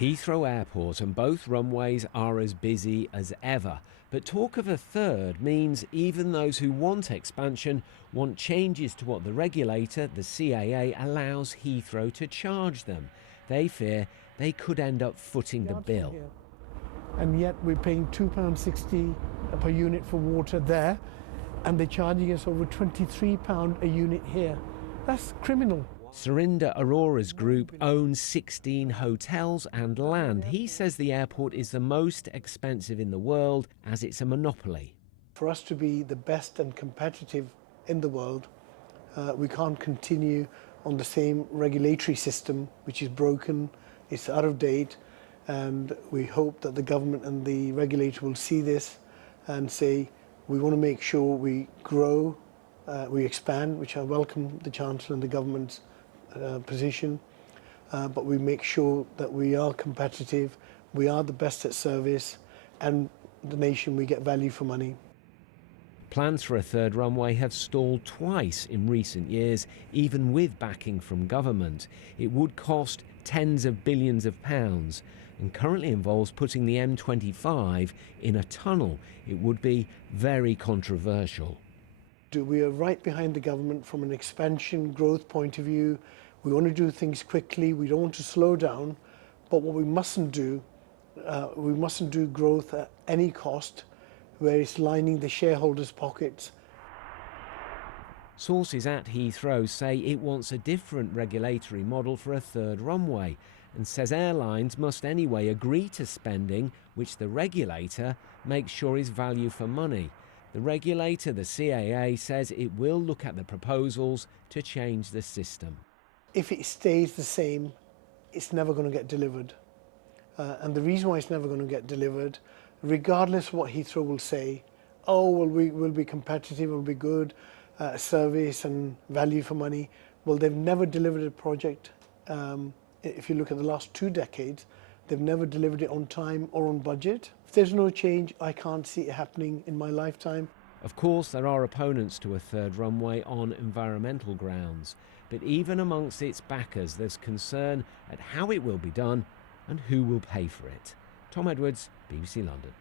Heathrow Airport and both runways are as busy as ever, but talk of a third means even those who want expansion want changes to what the regulator, the CAA, allows Heathrow to charge them. They fear they could end up footing the bill. And yet we're paying £2.60 per unit for water there, and they're charging us over £23 a unit here. That's criminal. Surinder Arora's group owns 16 hotels and land. He says the airport is the most expensive in the world as it's a monopoly. For us to be the best and competitive in the world, we can't continue on the same regulatory system, which is broken, it's out of date, and we hope that the government and the regulator will see this and say, we want to make sure we grow, we expand, which I welcome the Chancellor and the government's position, but we make sure that we are competitive, we are the best at service, and the nation, we get value for money. Plans for a third runway have stalled twice in recent years, even with backing from government. It would cost tens of billions of pounds and currently involves putting the M25 in a tunnel. It would be very controversial. We are right behind the government from an expansion growth point of view. We want to do things quickly. We don't want to slow down. But what we mustn't do growth at any cost where it's lining the shareholders' pockets. Sources at Heathrow say it wants a different regulatory model for a third runway and says airlines must anyway agree to spending which the regulator makes sure is value for money. The regulator, the CAA, says it will look at the proposals to change the system. If it stays the same, it's never going to get delivered. And the reason why it's never going to get delivered, regardless of what Heathrow will say, oh, well, we'll be competitive, we'll be good, service and value for money. Well, they've never delivered a project. If you look at the last 2 decades, they've never delivered it on time or on budget. If there's no change, I can't see it happening in my lifetime. Of course, there are opponents to a third runway on environmental grounds, but even amongst its backers, there's concern at how it will be done and who will pay for it. Tom Edwards, BBC London.